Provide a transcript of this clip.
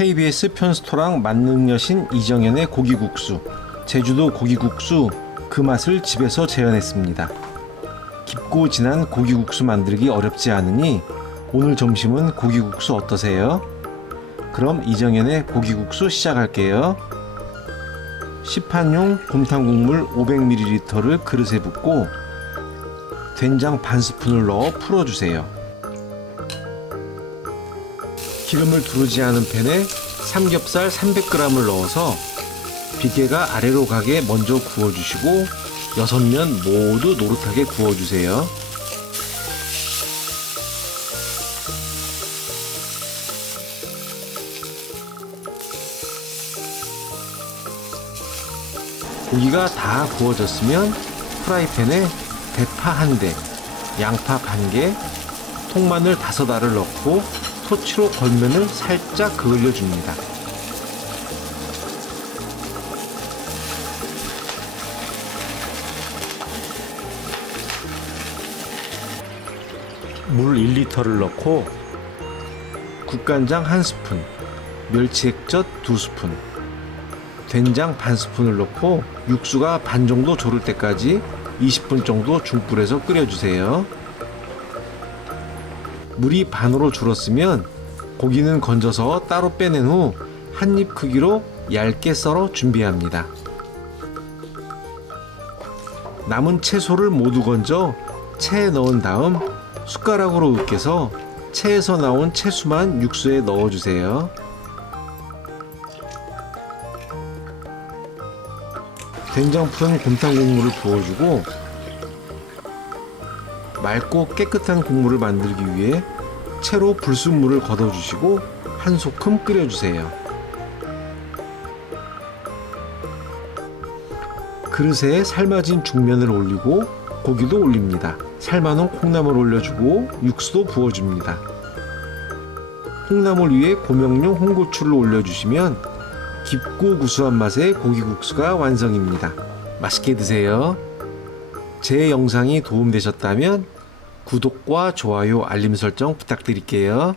KBS 편스토랑 만능여신 이정현의 고기국수, 제주도 고기국수 그 맛을 집에서 재현했습니다. 깊고 진한 고기국수 만들기 어렵지 않으니 오늘 점심은 고기국수 어떠세요? 그럼 이정현의 고기국수 시작할게요. 시판용 곰탕 국물 500ml를 그릇에 붓고 된장 반 스푼을 넣어 풀어주세요. 기름을 두르지 않은 팬에 삼겹살 300g을 넣어서 비계가 아래로 가게 먼저 구워주시고 6면 모두 노릇하게 구워주세요. 고기가 다 구워졌으면 프라이팬에 대파 1대, 양파 반 개, 통마늘 5알을 넣고 토치로 겉면을 살짝 그을려줍니다. 물 1리터를 넣고 국간장 1스푼, 멸치액젓 2스푼, 된장 반 스푼을 넣고 육수가 반 정도 졸을 때까지 20분 정도 중불에서 끓여주세요. 물이 반으로 줄었으면 고기는 건져서 따로 빼낸 후 한 입 크기로 얇게 썰어 준비합니다. 남은 채소를 모두 건져 체에 넣은 다음 숟가락으로 으깨서 체에서 나온 채수만 육수에 넣어주세요. 된장 푼 곰탕 국물을 부어주고 맑고 깨끗한 국물을 만들기 위해 채로 불순물을 걷어주시고 한 소끔 끓여주세요. 그릇에 삶아진 죽면을 올리고 고기도 올립니다. 삶아놓은 콩나물 올려주고 육수도 부어줍니다. 콩나물 위에 고명용 홍고추를 올려주시면 깊고 구수한 맛의 고기국수가 완성입니다. 맛있게 드세요. 제 영상이 도움되셨다면 구독과 좋아요, 알림 설정 부탁드릴게요.